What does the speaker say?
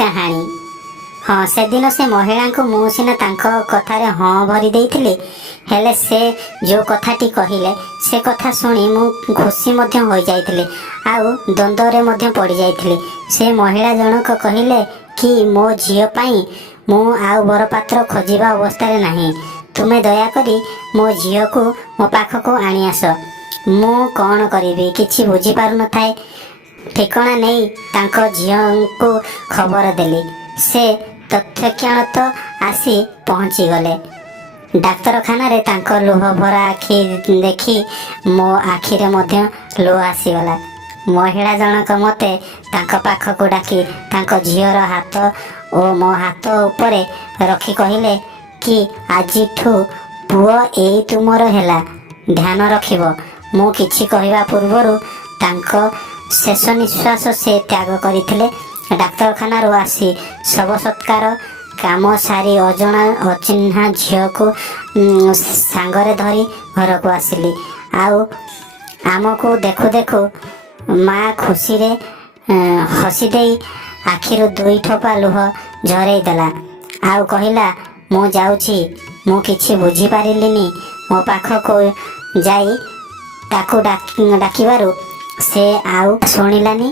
କାହାଣୀ। हाँ से दिन से महिला को मु सीना कथार हाँ भरी देइथिली, हेले से जो कथाटी कहले से कथा शुणी मु खुशी मध्य हो जाइथिली आउ द्वंद्वरे मध्य पड़ जाइथिली। से महिला जनक कहले कि मो झियो पाई मु आउ बरपात्र खोजिबा अवस्था नहीं, तुमे दयाकरी मो झियो को मो पाखको आनी आस। मु कौन करी किछि बुझी पारु न थाए। ठिकଣା नहीं तांको झियो को खबर देली। से तथ्यज्ञान तो आसी पहुँची गले। डाक्तरखाना रे तांको लुह भरा आखि देखी मो आखिरे मध्य लुह आसीगला। महिला जनक मते तांको पाखको डाकी तांको झियोर हाथ ओ मो हाथ उपरे रखी कहिले कि आजिठू पुओ एई तुमर हेला, ध्यान रखिबो। मु किछि कहिबा पूर्वरु तांको शेष निश्वास से त्याग करथिले। डाक्तरखाना रो आसी शव सत्कार काम सारी अजणा अचिन्हा झियो को सांगरे धरी घर को आसिली। आउ आमको देखु देखु माँ खुशी रे हसी देई आखिर दुई ठोपा लुह झरई देला। आउ कहिला मु जाउछि, मु किछि बुझी पारिलिनी। मो पाखको जाई ताकू डाकिबारु से आउ शुणिलानी।